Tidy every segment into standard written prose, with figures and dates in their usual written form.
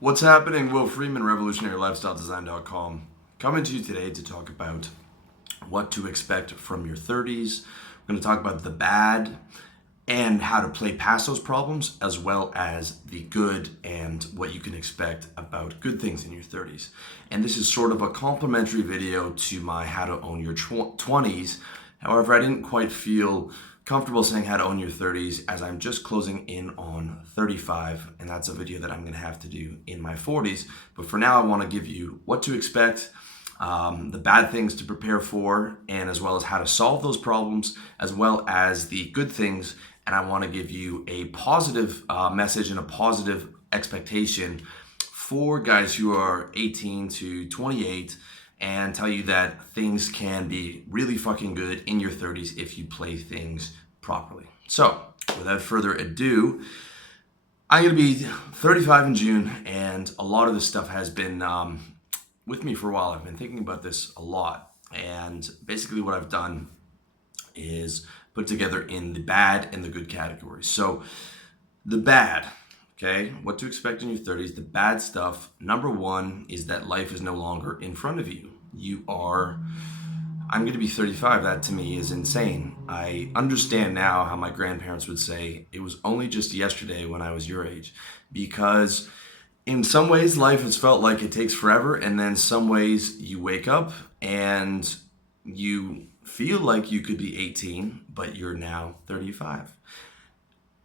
What's happening? Will Freeman, RevolutionaryLifestyleDesign.com, coming to you today to talk about what to expect from your 30s. We're going to talk about the bad and how to play past those problems, as well as the good and what you can expect about good things in your 30s. And this is sort of a complimentary video to my How to Own Your 20s. However, I didn't quite feel comfortable saying how to own your 30s as I'm just closing in on 35, and that's a video that I'm going to have to do in my 40s. But for now, I want to give you what to expect, the bad things to prepare for, and as well as how to solve those problems, as well as the good things. And I want to give you a positive message and a positive expectation for guys who are 18 to 28, and tell you that things can be really fucking good in your 30s if you play things properly. So, without further ado, I'm going to be 35 in June, and a lot of this stuff has been with me for a while. I've been thinking about this a lot, and basically what I've done is put together in the bad and the good categories. So, the bad, okay, what to expect in your 30s, the bad stuff. Number one is that life is no longer in front of you. I'm going to be 35. That to me is insane. I understand now how my grandparents would say it was only just yesterday when I was your age, because in some ways life has felt like it takes forever, and then some ways you wake up and you feel like you could be 18, but you're now 35.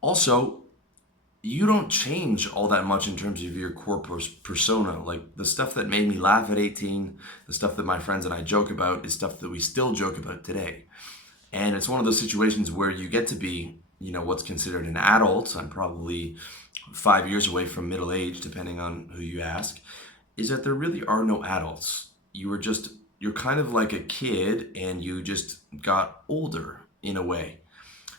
Also, you don't change all that much in terms of your core persona. Like the stuff that made me laugh at 18, the stuff that my friends and I joke about is stuff that we still joke about today. And it's one of those situations where you get to be, what's considered an adult. I'm probably 5 years away from middle age, depending on who you ask, is that there really are no adults. You're kind of like a kid, and you just got older in a way.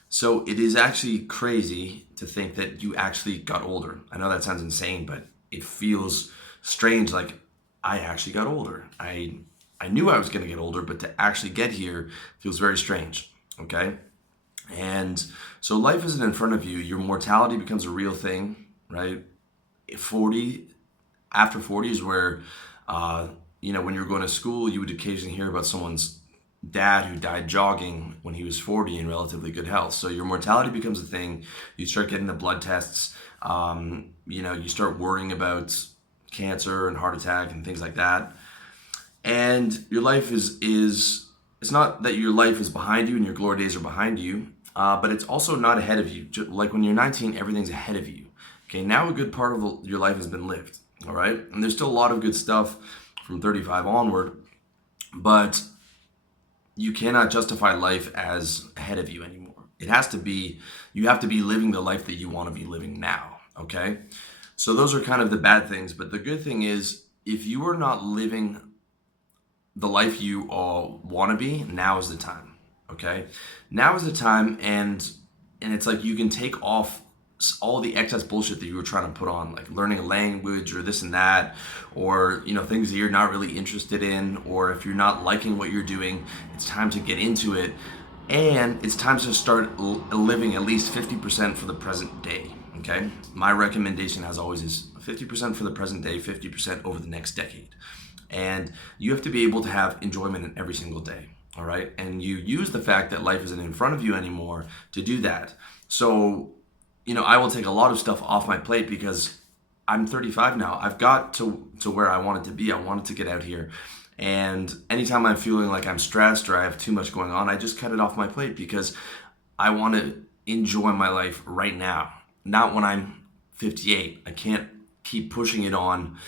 So it is actually crazy to think that you actually got older. I know that sounds insane, but it feels strange. Like I actually got older. I knew I was going to get older, but to actually get here feels very strange. Okay. And so life isn't in front of you. Your mortality becomes a real thing, right? After 40 is where, when you're going to school, you would occasionally hear about someone's dad who died jogging when he was 40 in relatively good health. So your mortality becomes a thing. You start getting the blood tests. You start worrying about cancer and heart attack and things like that. And your life is it's not that your life is behind you and your glory days are behind you, but it's also not ahead of you. Like when you're 19, everything's ahead of you. Okay, now a good part of your life has been lived. All right, and there's still a lot of good stuff from 35 onward, but you cannot justify life as ahead of you anymore. You have to be living the life that you want to be living now, okay? So those are kind of the bad things, but the good thing is if you are not living the life you all want to be, now is the time, okay? Now is the time, and it's like you can take off all the excess bullshit that you were trying to put on, like learning a language or this and that, or things that you're not really interested in, or if you're not liking what you're doing, it's time to get into it, and it's time to start living at least 50% for the present day. Okay, my recommendation as always is 50% for the present day, 50% over the next decade, and you have to be able to have enjoyment in every single day. All right, and you use the fact that life isn't in front of you anymore to do that. So I will take a lot of stuff off my plate because I'm 35 now. I've got to where I wanted to be. I wanted to get out here. And anytime I'm feeling like I'm stressed or I have too much going on, I just cut it off my plate because I want to enjoy my life right now, not when I'm 58. I can't keep pushing it on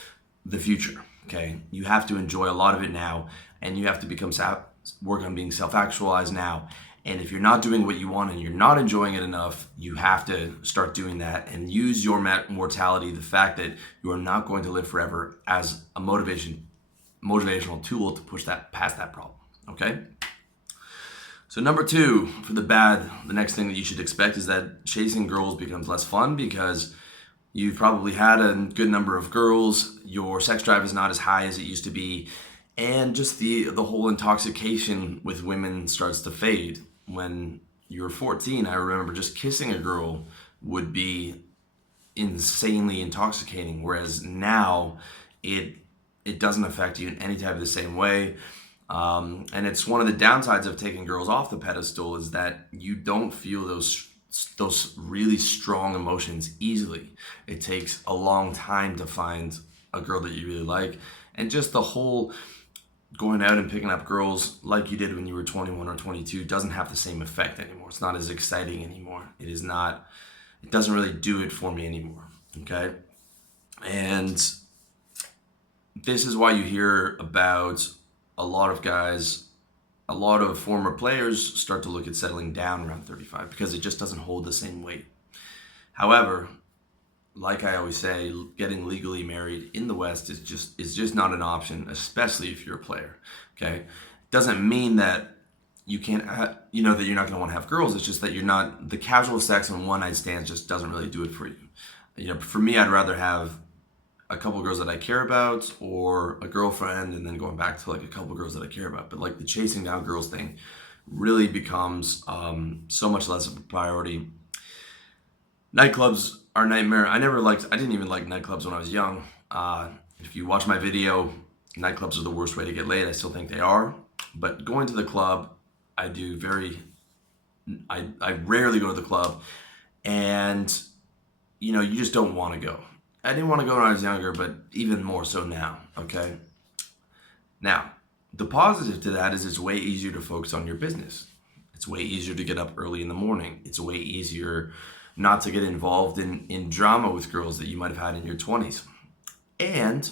the future, okay? You have to enjoy a lot of it now, and you have to work on being self-actualized now. And if you're not doing what you want and you're not enjoying it enough, you have to start doing that and use your mortality, the fact that you are not going to live forever, as a motivational tool to push that past that problem, okay? So number two, for the bad, the next thing that you should expect is that chasing girls becomes less fun because you've probably had a good number of girls, your sex drive is not as high as it used to be, and just the whole intoxication with women starts to fade. When you're 14, I remember just kissing a girl would be insanely intoxicating. Whereas now it doesn't affect you in any type of the same way. And it's one of the downsides of taking girls off the pedestal is that you don't feel those really strong emotions easily. It takes a long time to find a girl that you really like, and just the whole going out and picking up girls like you did when you were 21 or 22 doesn't have the same effect anymore. It's not as exciting anymore. It doesn't really do it for me anymore. Okay. And this is why you hear about a lot of guys, a lot of former players start to look at settling down around 35 because it just doesn't hold the same weight. However, like I always say, getting legally married in the West is just not an option, especially if you're a player. Okay, doesn't mean that you can't, that you're not going to want to have girls. It's just that you're not, the casual sex and one night stands just doesn't really do it for you. For me, I'd rather have a couple girls that I care about, or a girlfriend, and then going back to like a couple girls that I care about. But like the chasing down girls thing really becomes so much less of a priority. Nightclubs are a nightmare. I didn't even like nightclubs when I was young. If you watch my video, nightclubs are the worst way to get laid. I still think they are. But going to the club, I rarely go to the club, and you just don't want to go. I didn't want to go when I was younger, but even more so now, okay? Now, the positive to that is it's way easier to focus on your business. It's way easier to get up early in the morning. It's way easier not to get involved in drama with girls that you might have had in your 20s. And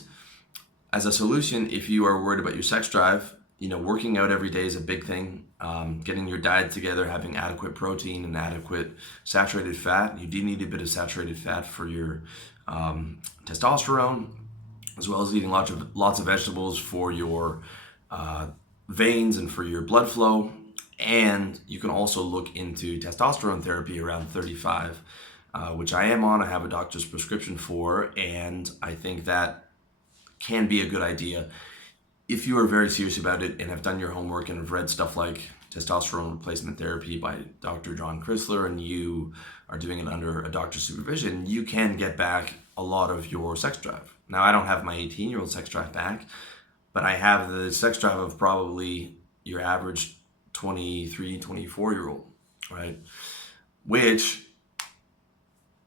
as a solution, if you are worried about your sex drive, working out every day is a big thing. Getting your diet together, having adequate protein and adequate saturated fat. You do need a bit of saturated fat for your testosterone, as well as eating lots of vegetables for your veins and for your blood flow. And you can also look into testosterone therapy around 35, which I am on. I have a doctor's prescription for, and I think that can be a good idea if you are very serious about it and have done your homework and have read stuff like Testosterone Replacement Therapy by Dr. John Chrysler, and you are doing it under a doctor's supervision. You can get back a lot of your sex drive. Now, I don't have my 18-year-old sex drive back, but I have the sex drive of probably your average 23, 24-year-old, right? Which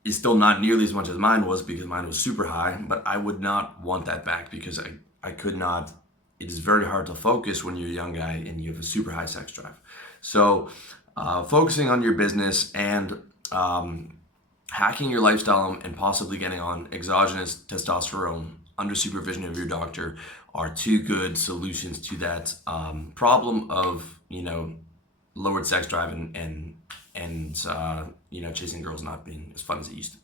is still not nearly as much as mine was, because mine was super high, but I would not want that back because I could not. It is very hard to focus when you're a young guy and you have a super high sex drive. So focusing on your business and hacking your lifestyle and possibly getting on exogenous testosterone under supervision of your doctor are two good solutions to that problem of lowered sex drive and chasing girls not being as fun as it used to be.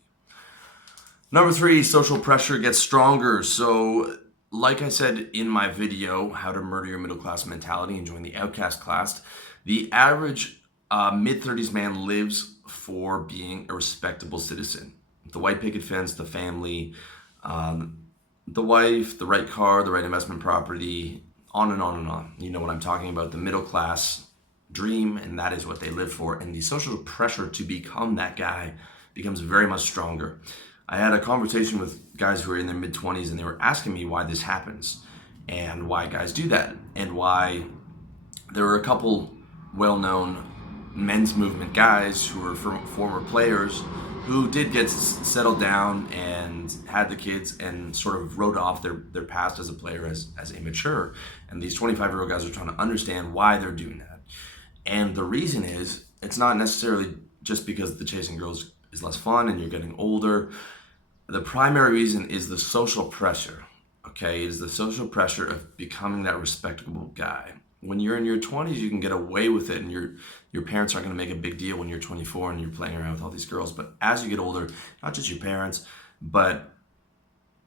Number 3, social pressure gets stronger. So like I said in my video, How to Murder Your Middle Class Mentality and Join the Outcast Class, the average mid-30s man lives for being a respectable citizen. The white picket fence, the family, the wife, the right car, the right investment property, on and on and on. You know what I'm talking about, the middle class dream, and that is what they live for. And the social pressure to become that guy becomes very much stronger. I had a conversation with guys who are in their mid-20s, and they were asking me why this happens and why guys do that, and why there were a couple well-known men's movement guys who were former players who did get settled down and had the kids and sort of wrote off their past as a player as immature. And these 25-year-old guys are trying to understand why they're doing that. And the reason is, it's not necessarily just because the chasing girls is less fun and you're getting older. The primary reason is the social pressure, okay? It is the social pressure of becoming that respectable guy. When you're in your 20s, you can get away with it, and your parents aren't going to make a big deal when you're 24 and you're playing around with all these girls. But as you get older, not just your parents, but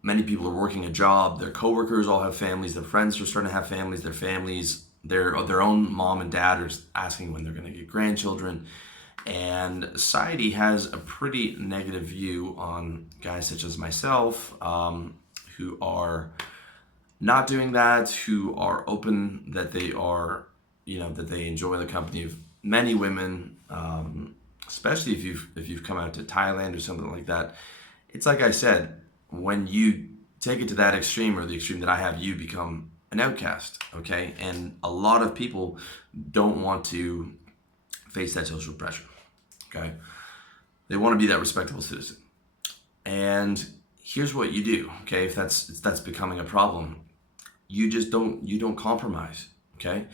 many people are working a job, their coworkers all have families, their friends are starting to have families, their own mom and dad are asking when they're going to get grandchildren. And society has a pretty negative view on guys such as myself, who are not doing that, who are open, that they are, that they enjoy the company of many women, especially if you've come out to Thailand or something like that. It's like I said, when you take it to that extreme or the extreme that I have, you become an outcast, okay? And a lot of people don't want to face that social pressure, okay? They want to be that respectable citizen. And here's what you do, okay? If that's becoming a problem, you don't compromise, okay?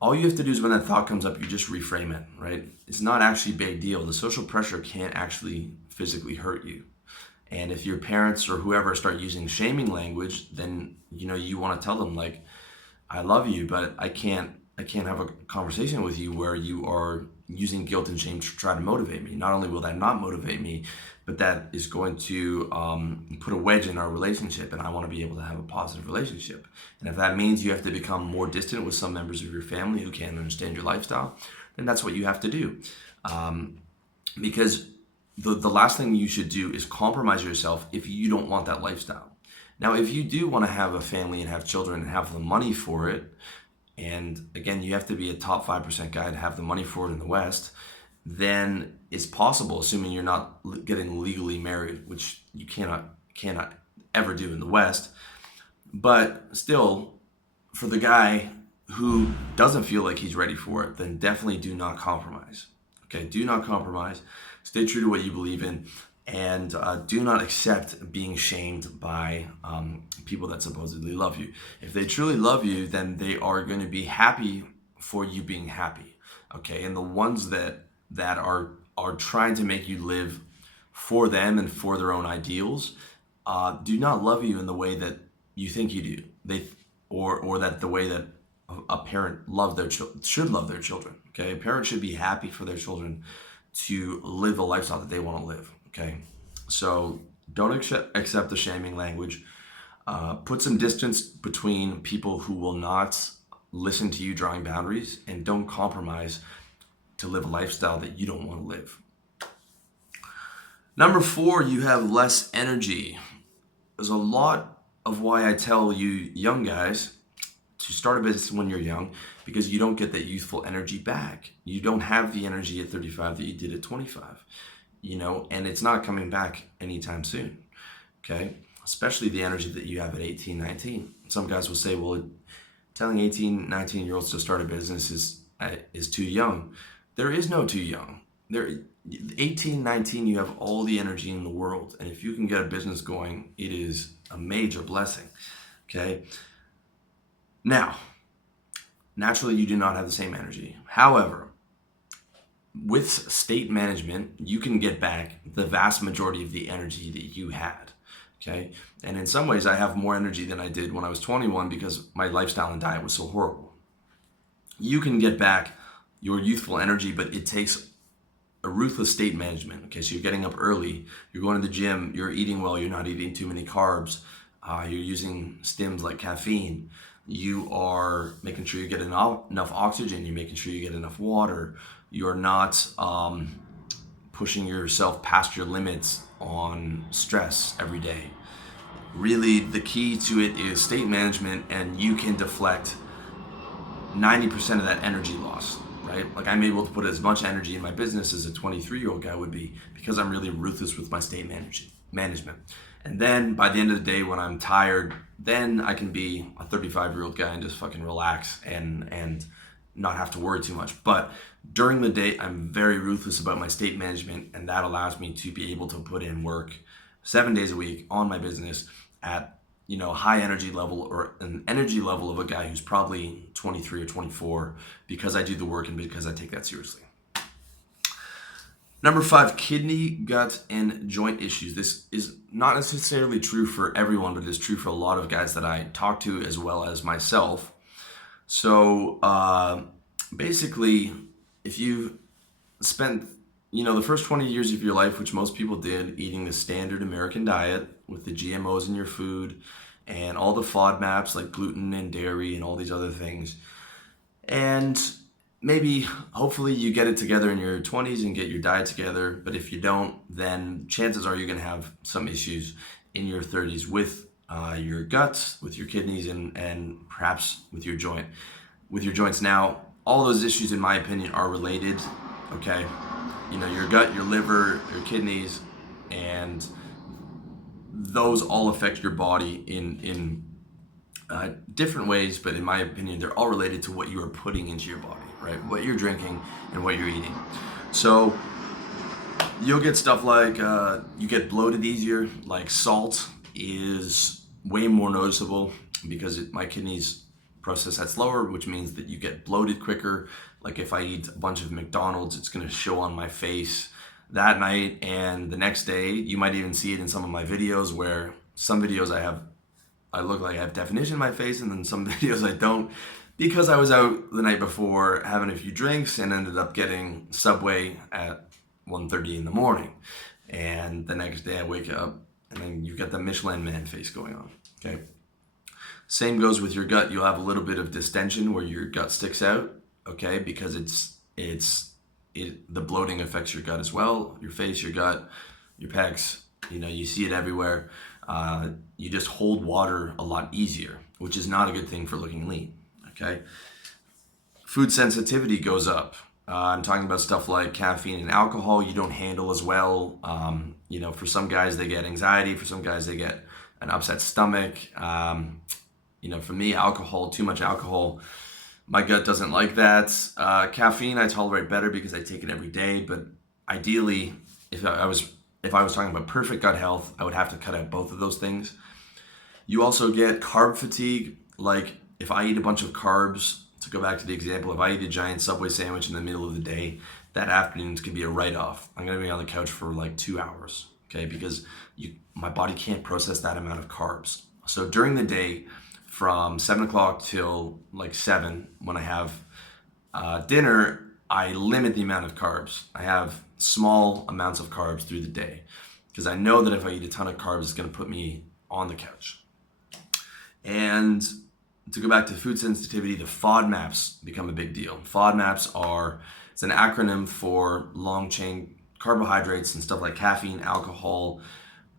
All you have to do is when that thought comes up, you just reframe it, right? It's not actually a big deal. The social pressure can't actually physically hurt you. And if your parents or whoever start using shaming language, then you want to tell them like, I love you, but I can't have a conversation with you where you are using guilt and shame to try to motivate me. Not only will that not motivate me, but that is going to put a wedge in our relationship, and I want to be able to have a positive relationship. And if that means you have to become more distant with some members of your family who can't understand your lifestyle, then that's what you have to do. Because the last thing you should do is compromise yourself if you don't want that lifestyle. Now, if you do want to have a family and have children and have the money for it, and again, you have to be a top 5% guy to have the money for it in the West, then it's possible, assuming you're not getting legally married, which you cannot ever do in the West. But still, for the guy who doesn't feel like he's ready for it, then definitely do not compromise. Okay, do not compromise. Stay true to what you believe in, and do not accept being shamed by people that supposedly love you. If they truly love you, then they are going to be happy for you being happy. Okay, and the ones that are trying to make you live for them and for their own ideals do not love you in the way that you think you do. Or that the way that a parent should love their children. Okay, a parent should be happy for their children to live the lifestyle that they want to live. Okay, so don't accept the shaming language. Put some distance between people who will not listen to you drawing boundaries, and don't compromise to live a lifestyle that you don't want to live. Number 4, you have less energy. There's a lot of why I tell you young guys to start a business when you're young, because you don't get that youthful energy back. You don't have the energy at 35 that you did at 25, and it's not coming back anytime soon, okay? Especially the energy that you have at 18, 19. Some guys will say, well, telling 18, 19-year-olds to start a business is too young. There is no too young. 18, 19, you have all the energy in the world, and if you can get a business going, it is a major blessing, okay? Now, naturally, you do not have the same energy. However, with state management, you can get back the vast majority of the energy that you had, okay? And in some ways, I have more energy than I did when I was 21 because my lifestyle and diet was so horrible. You can get back your youthful energy, but it takes a ruthless state management, okay? So you're getting up early, you're going to the gym, you're eating well, you're not eating too many carbs, you're using stims like caffeine, you are making sure you get enough oxygen, you're making sure you get enough water, you're not pushing yourself past your limits on stress every day. Really, the key to it is state management, and you can deflect 90% of that energy loss, right? Like, I'm able to put as much energy in my business as a 23-year-old guy would be because I'm really ruthless with my state management. And then by the end of the day, when I'm tired, then I can be a 35-year-old guy and just fucking relax and not have to worry too much. But during the day, I'm very ruthless about my state management, and that allows me to be able to put in work 7 days a week on my business at high energy level, or an energy level of a guy who's probably 23 or 24, because I do the work and because I take that seriously. Number 5, kidney, gut, and joint issues. This is not necessarily true for everyone, but it is true for a lot of guys that I talk to, as well as myself. So basically, if you spent the first 20 years of your life, which most people did, eating the standard American diet with the GMOs in your food and all the FODMAPs like gluten and dairy and all these other things, and maybe, hopefully, you get it together in your 20s and get your diet together. But if you don't, then chances are you're going to have some issues in your 30s with your guts, with your kidneys, and perhaps with your joints. Now, all those issues, in my opinion, are related. Okay, your gut, your liver, your kidneys, and those all affect your body in different ways, but in my opinion, they're all related to what you are putting into your body, right? What you're drinking and what you're eating. So you'll get stuff like you get bloated easier, like salt is way more noticeable because my kidneys process that slower, which means that you get bloated quicker. Like if I eat a bunch of McDonald's, it's going to show on my face that night, and the next day you might even see it in some of my videos, where some videos I look like I have definition in my face, and then some videos I don't, because I was out the night before having a few drinks and ended up getting Subway at 1:30 in the morning. And the next day I wake up and then you get the Michelin Man face going on, okay? Same goes with your gut. You'll have a little bit of distension where your gut sticks out, okay? Because the bloating affects your gut as well, your face, your gut, your pecs, you see it everywhere. You just hold water a lot easier, which is not a good thing for looking lean, okay? Food sensitivity goes up. I'm talking about stuff like caffeine and alcohol you don't handle as well. For some guys, they get anxiety. For some guys, they get an upset stomach. For me, alcohol, too much alcohol, my gut doesn't like that. Caffeine, I tolerate better because I take it every day. But ideally, if I was talking about perfect gut health, I would have to cut out both of those things. You also get carb fatigue. Like if I eat a bunch of carbs, to go back to the example, if I eat a giant Subway sandwich in the middle of the day, that afternoon could be a write-off. I'm going to be on the couch for like 2 hours, okay? Because my body can't process that amount of carbs. So during the day, from 7 o'clock till like 7, when I have dinner, I limit the amount of carbs. I have small amounts of carbs through the day because I know that if I eat a ton of carbs, it's going to put me on the couch. And to go back to food sensitivity, the FODMAPs become a big deal. FODMAPs it's an acronym for long chain carbohydrates and stuff like caffeine, alcohol,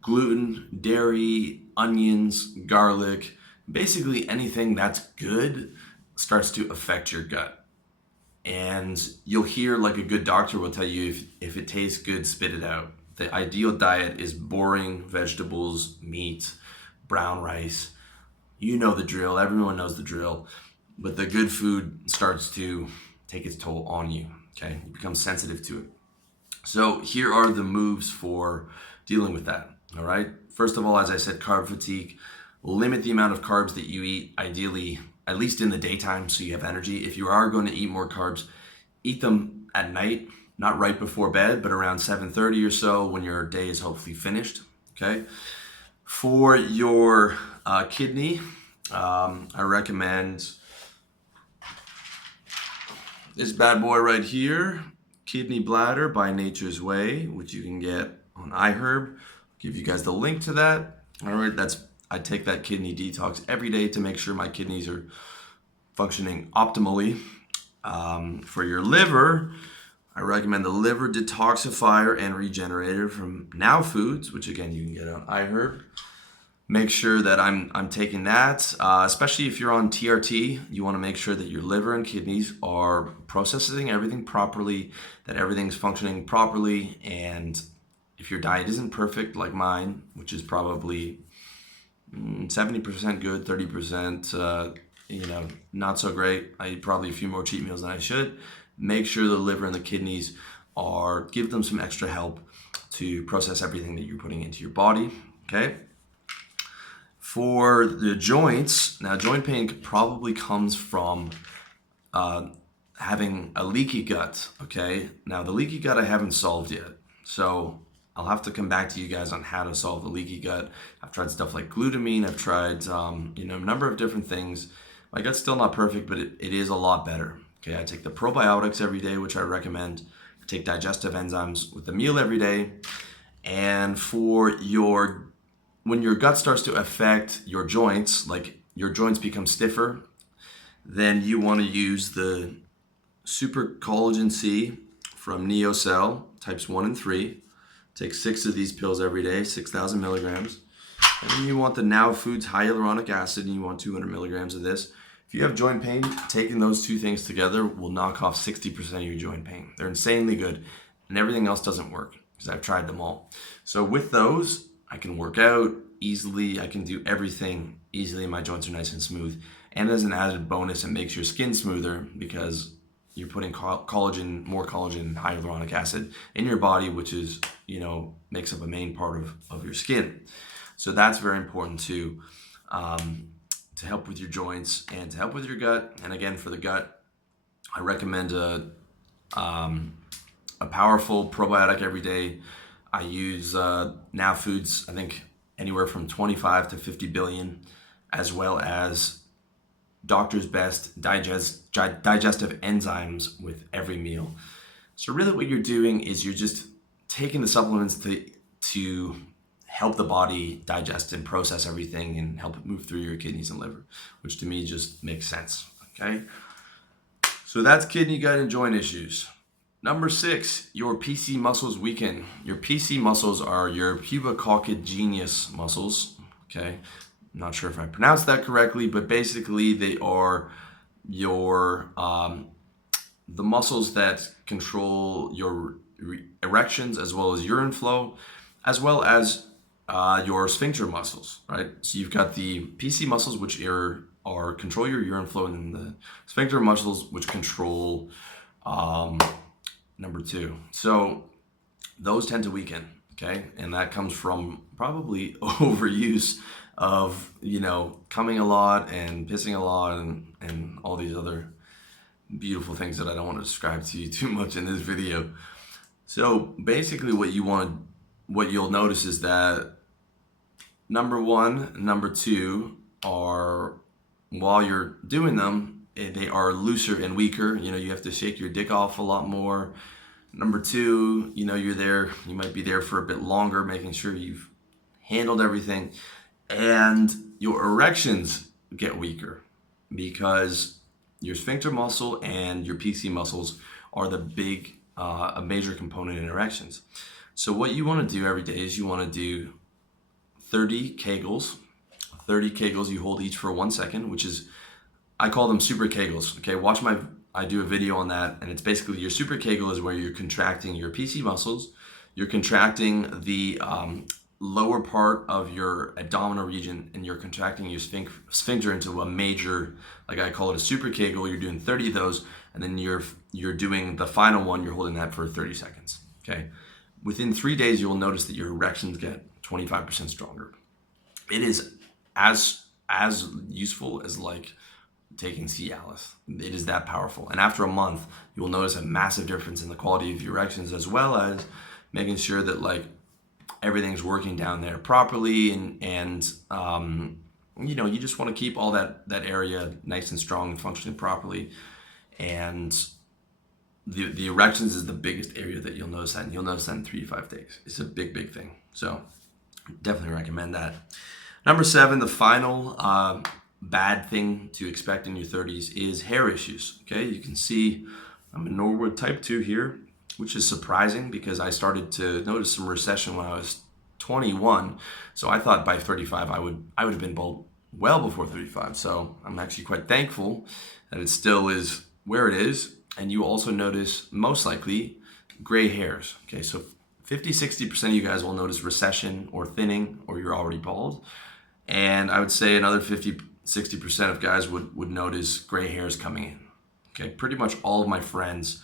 gluten, dairy, onions, garlic. Basically anything that's good starts to affect your gut. And you'll hear like a good doctor will tell you, if it tastes good, spit it out. The ideal diet is boring vegetables, meat, brown rice. You know the drill, everyone knows the drill, but the good food starts to take its toll on you, okay? You become sensitive to it. So here are the moves for dealing with that, all right? First of all, as I said, carb fatigue. Limit the amount of carbs that you eat, ideally, at least in the daytime, so you have energy. If you are going to eat more carbs, eat them at night, not right before bed, but around 7:30 or so when your day is hopefully finished, okay? For your kidney, I recommend this bad boy right here, Kidney Bladder by Nature's Way, which you can get on iHerb. I'll give you guys the link to that. All right, I take that kidney detox every day to make sure my kidneys are functioning optimally. For your liver, I recommend the Liver Detoxifier and Regenerator from Now Foods, which again you can get on iHerb. Make sure that I'm taking that, especially if you're on TRT. You want to make sure that your liver and kidneys are processing everything properly, that everything's functioning properly, and if your diet isn't perfect like mine, which is probably 70% good, 30% not so great. I eat probably a few more cheat meals than I should. Make sure the liver and the kidneys give them some extra help to process everything that you're putting into your body, okay? For the joints, now joint pain probably comes from having a leaky gut, okay? Now the leaky gut I haven't solved yet, so I'll have to come back to you guys on how to solve the leaky gut. I've tried stuff like glutamine, I've tried a number of different things. My gut's still not perfect, but it is a lot better, okay? I take the probiotics every day, which I recommend. I take digestive enzymes with the meal every day. And for when your gut starts to affect your joints, like your joints become stiffer, then you want to use the Super Collagen C from NeoCell, types 1 and 3. Take 6 of these pills every day, 6,000 milligrams. And then you want the Now Foods hyaluronic acid, and you want 200 milligrams of this. If you have joint pain, taking those two things together will knock off 60% of your joint pain. They're insanely good, and everything else doesn't work because I've tried them all. So with those, I can work out, easily. I can do everything easily. My joints are nice and smooth. And as an added bonus, it makes your skin smoother because you're putting collagen, more collagen, hyaluronic acid in your body, which is, makes up a main part of your skin. So that's very important to help with your joints and to help with your gut. And again, for the gut, I recommend a powerful probiotic every day. I use Now Foods, I think anywhere from 25 to 50 billion, as well as Doctor's Best digestive enzymes with every meal. So really what you're doing is you're just taking the supplements to help the body digest and process everything and help it move through your kidneys and liver, which to me just makes sense, okay? So that's kidney, gut, and joint issues. Number 6, your PC muscles weaken. Your PC muscles are your pubococcygeus muscles, okay? I'm not sure if I pronounced that correctly, but basically they are your the muscles that control your erections as well as urine flow, as well as your sphincter muscles, right? So you've got the PC muscles, which are control your urine flow, and then the sphincter muscles, which control number 2. So those tend to weaken, okay? And that comes from probably overuse of, coming a lot and pissing a lot and all these other beautiful things that I don't want to describe to you too much in this video. So basically what you'll notice is that number 1, number 2 are, while you're doing them, they are looser and weaker. You have to shake your dick off a lot more. Number 2, you might be there for a bit longer, making sure you've handled everything. And your erections get weaker because your sphincter muscle and your PC muscles are a major component in erections. So what you want to do every day is you want to do 30 Kegels. 30 Kegels, you hold each for 1 second, which is, I call them super Kegels. Okay, I do a video on that, and it's basically your super Kegel is where you're contracting your PC muscles, you're contracting the lower part of your abdominal region, and you're contracting your sphincter into a major, like I call it a super Kegel. You're doing 30 of those, and then you're doing the final one, you're holding that for 30 seconds, okay? Within 3 days, you'll notice that your erections get 25% stronger. It is as useful as like taking Cialis. It is that powerful. And after a month, you will notice a massive difference in the quality of your erections, as well as making sure that like everything's working down there properly, and you just want to keep all that area nice and strong and functioning properly. And the erections is the biggest area that you'll notice that, and you'll notice that in 3 to 5 days. It's a big thing. So definitely recommend that. Number 7, the final bad thing to expect in your 30s is hair issues. Okay, you can see I'm a Norwood type 2 here, which is surprising because I started to notice some recession when I was 21. So I thought by 35 I would have been bald well before 35. So I'm actually quite thankful that it still is where it is. And you also notice most likely gray hairs. Okay, so 50-60% of you guys will notice recession or thinning, or you're already bald. And I would say another 50-60% of guys would notice gray hairs coming in. Okay, pretty much all of my friends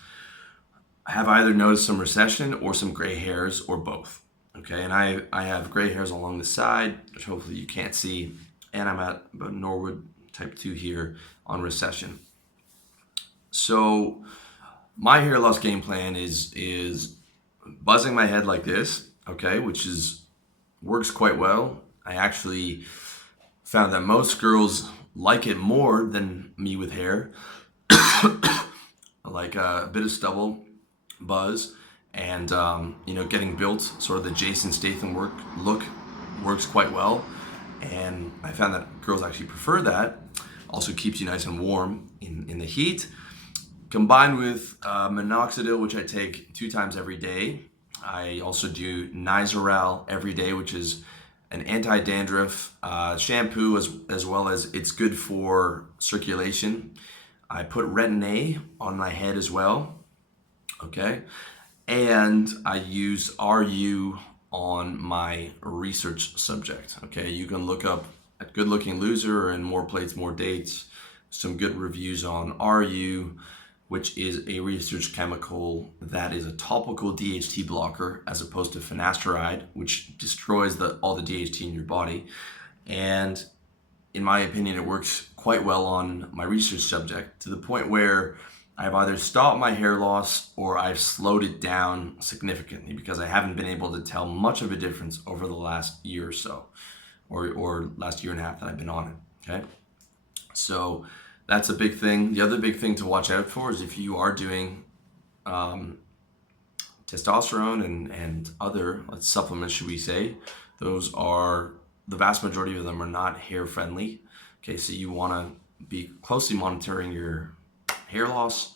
have either noticed some recession or some gray hairs, or both. Okay, and I have gray hairs along the side, which hopefully you can't see, and I'm at about Norwood type 2 here on recession. So my hair loss game plan is buzzing my head like this, okay, which works quite well. I actually found that most girls like it more than me with hair. Like a bit of stubble, buzz, and getting built, sort of the Jason Statham look works quite well. And I found that girls actually prefer that. Also keeps you nice and warm in the heat. Combined with minoxidil, which I take 2 times every day. I also do Nizoral every day, which is an anti-dandruff shampoo, as well as it's good for circulation. I put Retin-A on my head as well, okay? And I use RU on my research subject. Okay, you can look up at Good Looking Loser and More Plates, More Dates, some good reviews on RU, which is a research chemical that is a topical DHT blocker as opposed to finasteride, which destroys all the DHT in your body. And in my opinion, it works quite well on my research subject to the point where I've either stopped my hair loss or I've slowed it down significantly because I haven't been able to tell much of a difference over the last year or so, or last year and a half that I've been on it. Okay, so that's a big thing. The other big thing to watch out for is if you are doing testosterone and other supplements, should we say, those are, the vast majority of them are not hair friendly. Okay, so you want to be closely monitoring your hair loss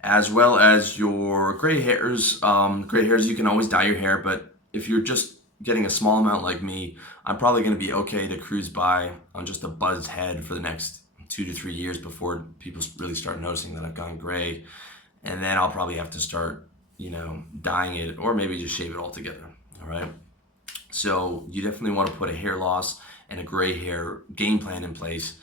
as well as your gray hairs. Gray hairs, you can always dye your hair, but if you're just getting a small amount like me, I'm probably going to be okay to cruise by on just a buzzed head for the next 2 to 3 years before people really start noticing that I've gone gray. And then I'll probably have to start, dyeing it or maybe just shave it altogether. All right. So you definitely want to put a hair loss and a gray hair game plan in place.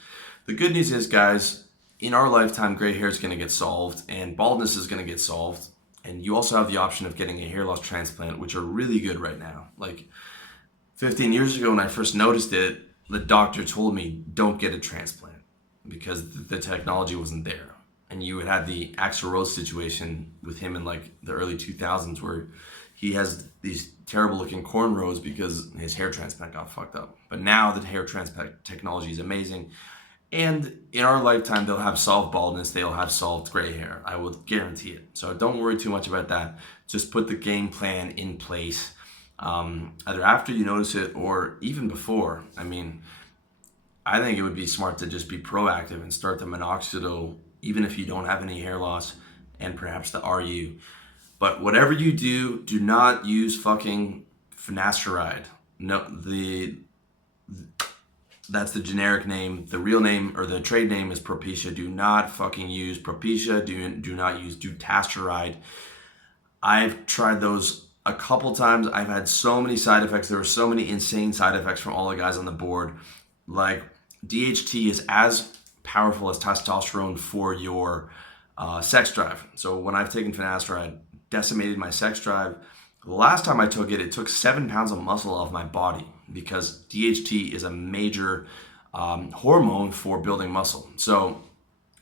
The good news is, guys, in our lifetime, gray hair is going to get solved and baldness is going to get solved. And you also have the option of getting a hair loss transplant, which are really good right now. Like 15 years ago when I first noticed it, the doctor told me, don't get a transplant because the technology wasn't there. And you had the Axl Rose situation with him in like the early 2000s where he has these terrible looking cornrows because his hair transplant got fucked up. But now the hair transplant technology is amazing. And in our lifetime, they'll have solved baldness. They'll have solved gray hair. I will guarantee it. So don't worry too much about that. Just put the game plan in place, either after you notice it or even before. I mean, I think it would be smart to just be proactive and start the minoxidil, even if you don't have any hair loss, and perhaps the RU. But whatever you do, do not use fucking finasteride. No, that's the generic name. The real name or the trade name is Propecia. Do not fucking use Propecia. Do not use dutasteride. I've tried those a couple times. I've had so many side effects. There were so many insane side effects from all the guys on the board. Like DHT is as powerful as testosterone for your sex drive. So when I've taken finasteride, decimated my sex drive. The last time I took it, it took 7 pounds of muscle off my body because DHT is a major hormone for building muscle. So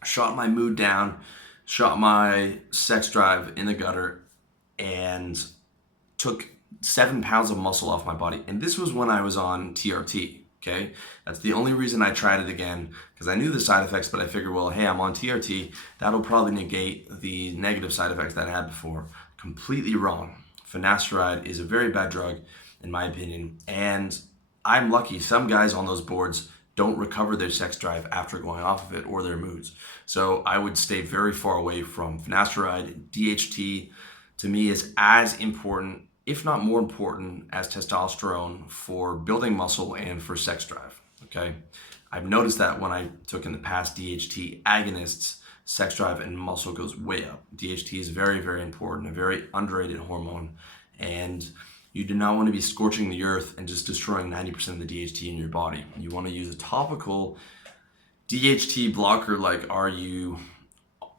shot my mood down, shot my sex drive in the gutter, and took 7 pounds of muscle off my body. And this was when I was on TRT. Okay, that's the only reason I tried it again, because I knew the side effects, but I figured, well, hey, I'm on TRT. That'll probably negate the negative side effects that I had before. Completely wrong. Finasteride is a very bad drug, in my opinion. And I'm lucky. Some guys on those boards don't recover their sex drive after going off of it or their moods. So I would stay very far away from finasteride. DHT, to me, is as important, if not more important, as testosterone for building muscle and for sex drive, okay? I've noticed that when I took in the past DHT agonists, sex drive and muscle goes way up. DHT is very, very important, a very underrated hormone, and you do not want to be scorching the earth and just destroying 90% of the DHT in your body. You want to use a topical DHT blocker like RU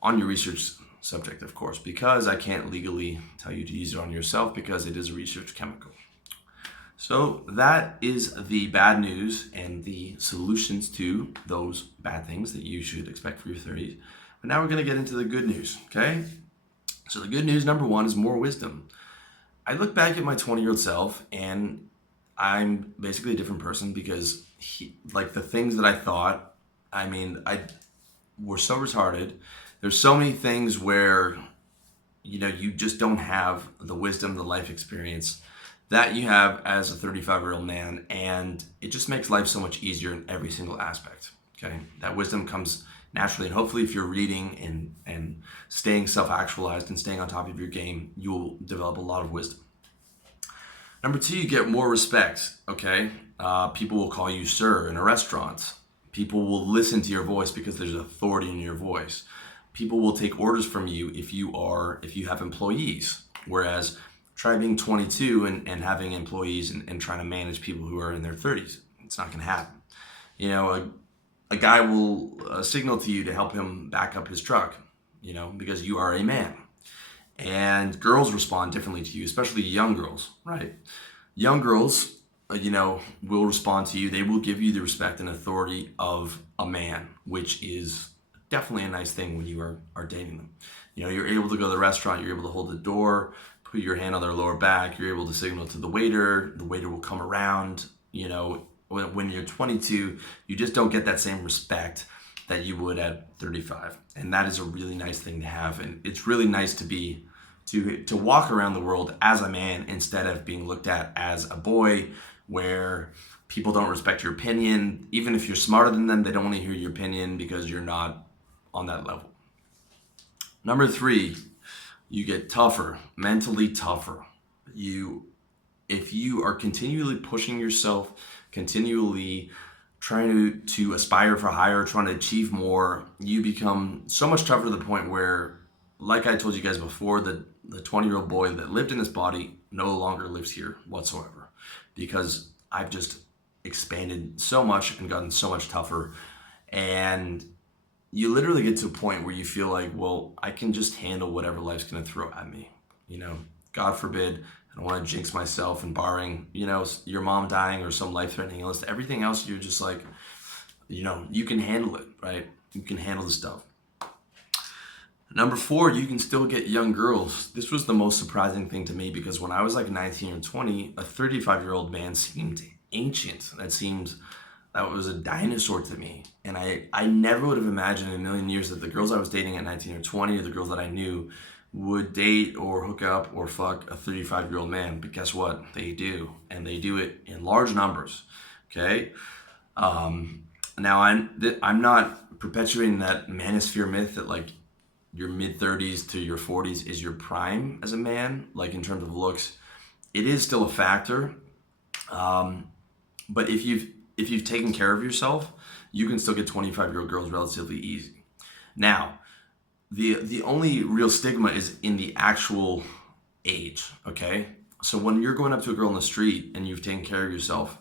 on your research subject, of course, because I can't legally tell you to use it on yourself because it is a research chemical. So that is the bad news and the solutions to those bad things that you should expect for your 30s. But now we're going to get into the good news, okay? So the good news, number one, is more wisdom. I look back at my 20-year-old self and I'm basically a different person because the things that I thought, I were so retarded. There's so many things where, you just don't have the wisdom, the life experience that you have as a 35-year-old man, and it just makes life so much easier in every single aspect, okay? That wisdom comes naturally, and hopefully if you're reading and staying self-actualized and staying on top of your game, you'll develop a lot of wisdom. Number two, you get more respect, okay? People will call you sir in a restaurant. People will listen to your voice because there's authority in your voice. People will take orders from you if you have employees. Whereas Try being 22 and having employees and trying to manage people who are in their 30s. It's not going to happen. You know, a guy will signal to you to help him back up his truck, you know, because you are a man. And girls respond differently to you, especially young girls, right? Young girls, you know, will respond to you. They will give you the respect and authority of a man, which is definitely a nice thing when you are dating them. You know, you're able to go to the restaurant, you're able to hold the door, put your hand on their lower back, you're able to signal to the waiter will come around. You know, when you're 22, you just don't get that same respect that you would at 35. And that is a really nice thing to have. And it's really nice to walk around the world as a man instead of being looked at as a boy, where people don't respect your opinion. Even if you're smarter than them, they don't want to hear your opinion because you're not on that level. Number 3, you get tougher, mentally tougher. If you are continually pushing yourself, continually trying to aspire for higher, trying to achieve more, you become so much tougher to the point where, like I told you guys before, the 20-year-old boy that lived in this body no longer lives here whatsoever, because I've just expanded so much and gotten so much tougher. And you literally get to a point where you feel like, well, I can just handle whatever life's going to throw at me. You know, God forbid, I don't want to jinx myself, and barring, you know, your mom dying or some life-threatening illness, everything else, you're just like, you know, you can handle it, right? You can handle the stuff. Number 4, you can still get young girls. This was the most surprising thing to me, because when I was like 19 or 20, a 35-year-old man seemed ancient. That was a dinosaur to me. And I never would have imagined in a million years that the girls I was dating at 19 or 20, or the girls that I knew, would date or hook up or fuck a 35-year-old man. But guess what? They do. And they do it in large numbers. Okay? Now, I'm not perpetuating that manosphere myth that like your mid-30s to your 40s is your prime as a man, like in terms of looks. It is still a factor. But if you've taken care of yourself, you can still get 25-year-old girls relatively easy. Now, the only real stigma is in the actual age, okay? So when you're going up to a girl in the street and you've taken care of yourself,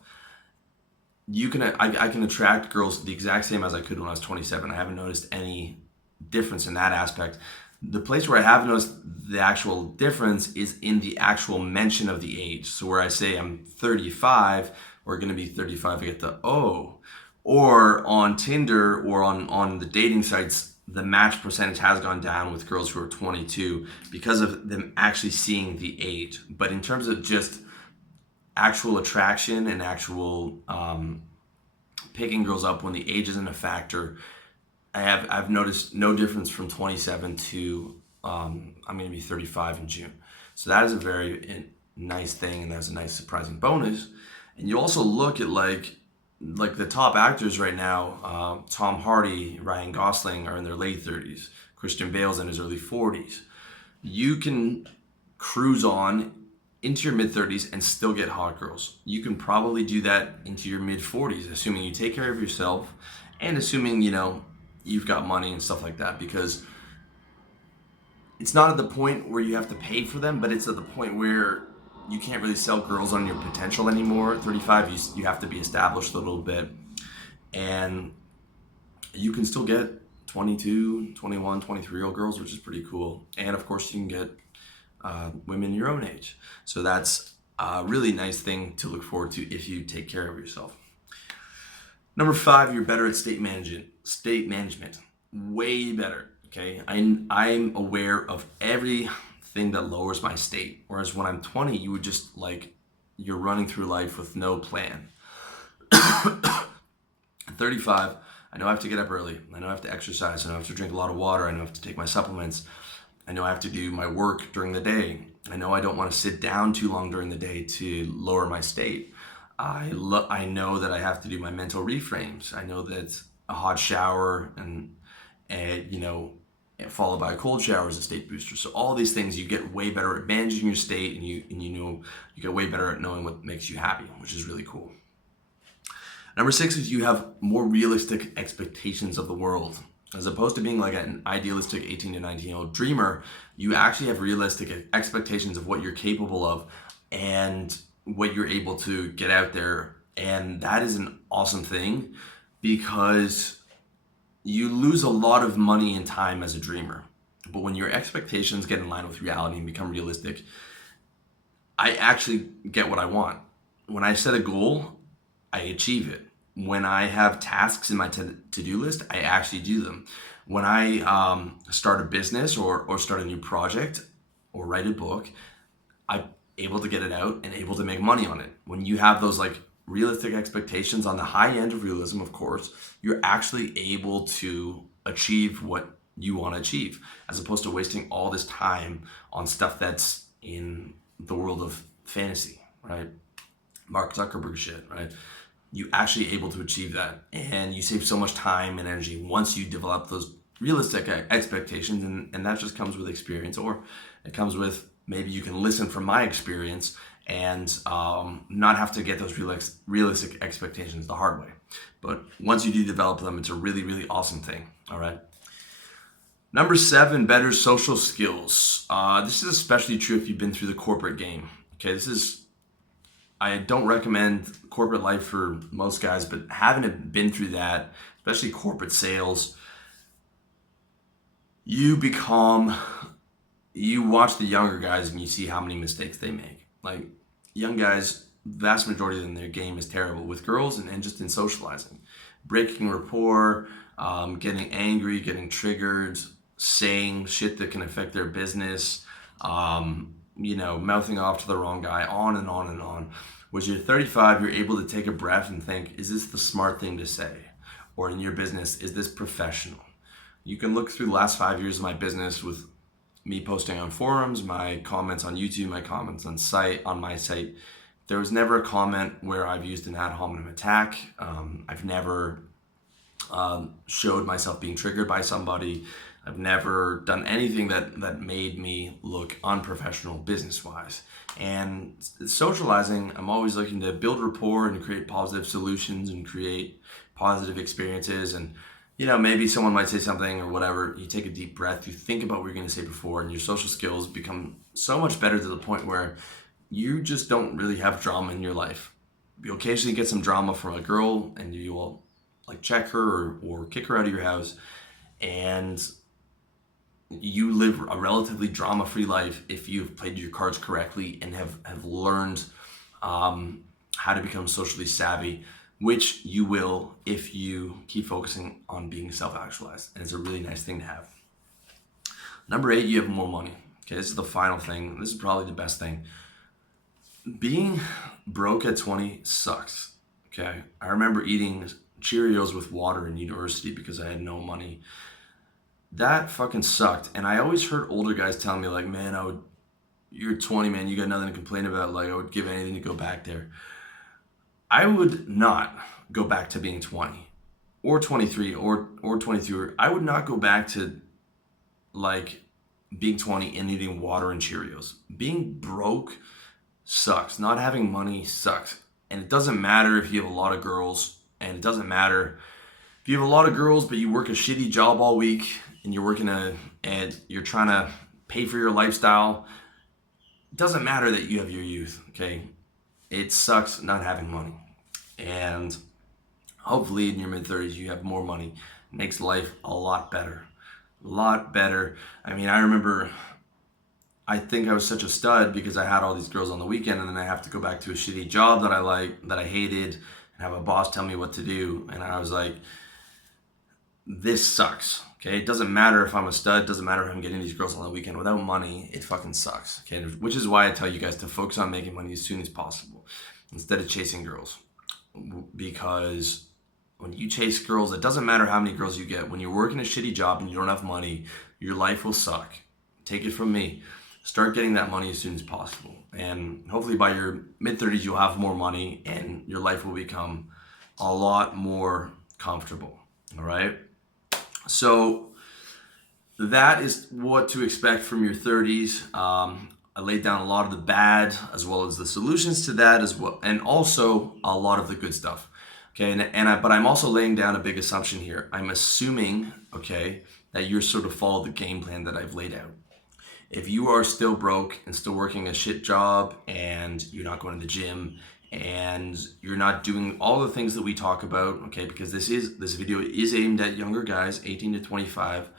I can attract girls the exact same as I could when I was 27. I haven't noticed any difference in that aspect. The place where I have noticed the actual difference is in the actual mention of the age. So where I say I'm 35, we're going to be 35, I get the oh. Or on Tinder or on the dating sites, the match percentage has gone down with girls who are 22 because of them actually seeing the age. But in terms of just actual attraction and actual picking girls up when the age isn't a factor, I've noticed no difference from 27 to I'm going to be 35 in June. So that is a very nice thing, and that's a nice surprising bonus. And you also look at like the top actors right now, Tom Hardy, Ryan Gosling are in their late 30s. Christian Bale's in his early 40s. You can cruise on into your mid 30s and still get hot girls. You can probably do that into your mid 40s, assuming you take care of yourself and assuming, you know, you've got money and stuff like that, because it's not at the point where you have to pay for them, but it's at the point where you can't really sell girls on your potential anymore. At 35, you have to be established a little bit, and you can still get 22, 21, 23-year-old girls, which is pretty cool. And of course, you can get women your own age. So that's a really nice thing to look forward to if you take care of yourself. Number 5, you're better at state management. Way better, okay? I'm aware of everything that lowers my state. Whereas when I'm 20, you would just like, you're running through life with no plan. At 35, I know I have to get up early. I know I have to exercise. I know I have to drink a lot of water. I know I have to take my supplements. I know I have to do my work during the day. I know I don't want to sit down too long during the day to lower my state. I know that I have to do my mental reframes. I know that a hot shower and you know, followed by a cold shower is a state booster. So all these things, you get way better at managing your state, and you know, you get way better at knowing what makes you happy, which is really cool. Number 6 is you have more realistic expectations of the world. As opposed to being like an idealistic 18 to 19-year-old dreamer, you actually have realistic expectations of what you're capable of and what you're able to get out there. And that is an awesome thing because you lose a lot of money and time as a dreamer. But when your expectations get in line with reality and become realistic, I actually get what I want. When I set a goal, I achieve it. When I have tasks in my to-do list, I actually do them. When I start a business or start a new project or write a book, I'm able to get it out and able to make money on it. When you have those like realistic expectations on the high end of realism, of course, you're actually able to achieve what you want to achieve, as opposed to wasting all this time on stuff that's in the world of fantasy, right? Mark Zuckerberg shit, right? You actually able to achieve that, and you save so much time and energy once you develop those realistic expectations, and that just comes with experience, or it comes with maybe you can listen from my experience and not have to get those realistic expectations the hard way. But once you do develop them, it's a really, really awesome thing. All right. Number 7, better social skills. This is especially true if you've been through the corporate game. Okay, I don't recommend corporate life for most guys, but having been through that, especially corporate sales, you watch the younger guys and you see how many mistakes they make. Like young guys, vast majority of them, their game is terrible with girls and just in socializing. Breaking rapport, getting angry, getting triggered, saying shit that can affect their business, mouthing off to the wrong guy, on and on and on. When you're 35, you're able to take a breath and think, is this the smart thing to say? Or in your business, is this professional? You can look through the last 5 years of my business with me posting on forums, my comments on YouTube, my comments on my site. There was never a comment where I've used an ad hominem attack. I've never showed myself being triggered by somebody. I've never done anything that made me look unprofessional business-wise. And socializing, I'm always looking to build rapport and create positive solutions and create positive experiences. And, maybe someone might say something or whatever. You take a deep breath, you think about what you're going to say before, and your social skills become so much better to the point where you just don't really have drama in your life. You'll occasionally get some drama from a girl and you will like check her or kick her out of your house, and you live a relatively drama-free life if you've played your cards correctly and have learned how to become socially savvy, which you will if you keep focusing on being self-actualized. And it's a really nice thing to have. Number 8, you have more money. Okay, this is the final thing. This is probably the best thing. Being broke at 20 sucks. Okay, I remember eating Cheerios with water in university because I had no money. That fucking sucked. And I always heard older guys telling me like, man, you're 20, man, you got nothing to complain about. Like, I would give anything to go back there. I would not go back to being 20 or 23 or 22. I would not go back to like being 20 and eating water and Cheerios. Being broke sucks. Not having money sucks. And it doesn't matter if you have a lot of girls, and it doesn't matter if you have a lot of girls, but you work a shitty job all week and and you're trying to pay for your lifestyle. It doesn't matter that you have your youth, okay? It sucks not having money. And hopefully in your mid-30s you have more money. It makes life a lot better. A lot better. I mean, I remember, I think I was such a stud because I had all these girls on the weekend, and then I have to go back to a shitty job that I hated, and have a boss tell me what to do. And I was like, this sucks. Okay, it doesn't matter if I'm a stud, doesn't matter if I'm getting these girls on the weekend. Without money, it fucking sucks. Okay, which is why I tell you guys to focus on making money as soon as possible instead of chasing girls. Because when you chase girls, it doesn't matter how many girls you get. When you're working a shitty job and you don't have money, your life will suck. Take it from me. Start getting that money as soon as possible. And hopefully by your mid-30s, you'll have more money and your life will become a lot more comfortable. All right? So that is what to expect from your 30s. I laid down a lot of the bad as well as the solutions to that as well, and also a lot of the good stuff. Okay, but I'm also laying down a big assumption here. I'm assuming, okay, that you're sort of follow the game plan that I've laid out. If you are still broke and still working a shit job and you're not going to the gym and you're not doing all the things that we talk about, okay, because this video is aimed at younger guys, 18 to 25.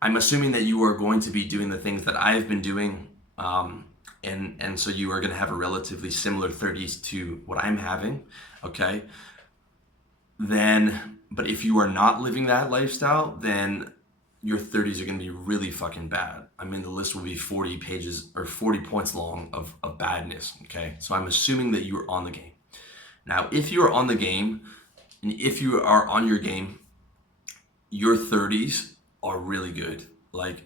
I'm assuming that you are going to be doing the things that I've been doing, and so you are going to have a relatively similar 30s to what I'm having, okay? But if you are not living that lifestyle, then your 30s are going to be really fucking bad. I mean, the list will be 40 pages or 40 points long of badness, okay? So I'm assuming that you are on the game. Now, if you are on the game, and if you are on your game, your 30s are really good. Like,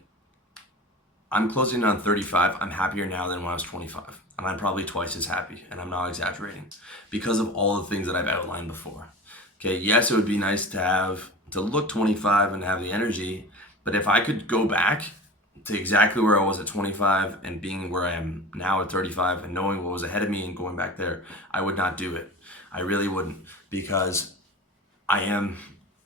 I'm closing on 35. I'm happier now than when I was 25. And I'm probably twice as happy, and I'm not exaggerating, because of all the things that I've outlined before. Okay, yes, it would be nice to look 25 and have the energy, but if I could go back to exactly where I was at 25 and being where I am now at 35 and knowing what was ahead of me and going back there, I would not do it. I really wouldn't, because I am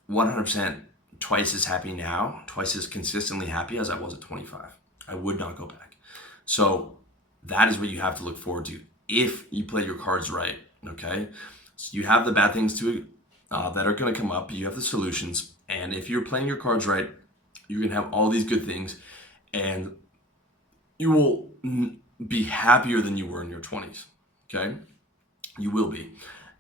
100% twice as happy now, twice as consistently happy as I was at 25. I would not go back. So that is what you have to look forward to if you play your cards right, okay? So you have the bad things that are going to come up. You have the solutions. And if you're playing your cards right, you're going to have all these good things. And you will be happier than you were in your 20s, okay? You will be.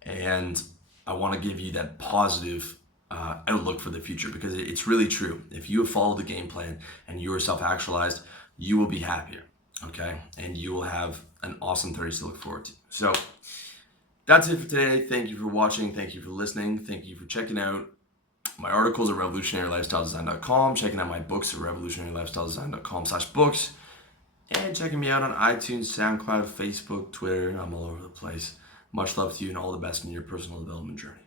And I want to give you that positive outlook for the future, because it's really true. If you have followed the game plan and you are self-actualized, you will be happier, okay? And you will have an awesome 30s to look forward to. So that's it for today. Thank you for watching. Thank you for listening. Thank you for checking out my articles at revolutionarylifestyledesign.com, checking out my books at revolutionarylifestyledesign.com/books, and checking me out on iTunes, SoundCloud, Facebook, Twitter. I'm all over the place. Much love to you and all the best in your personal development journey.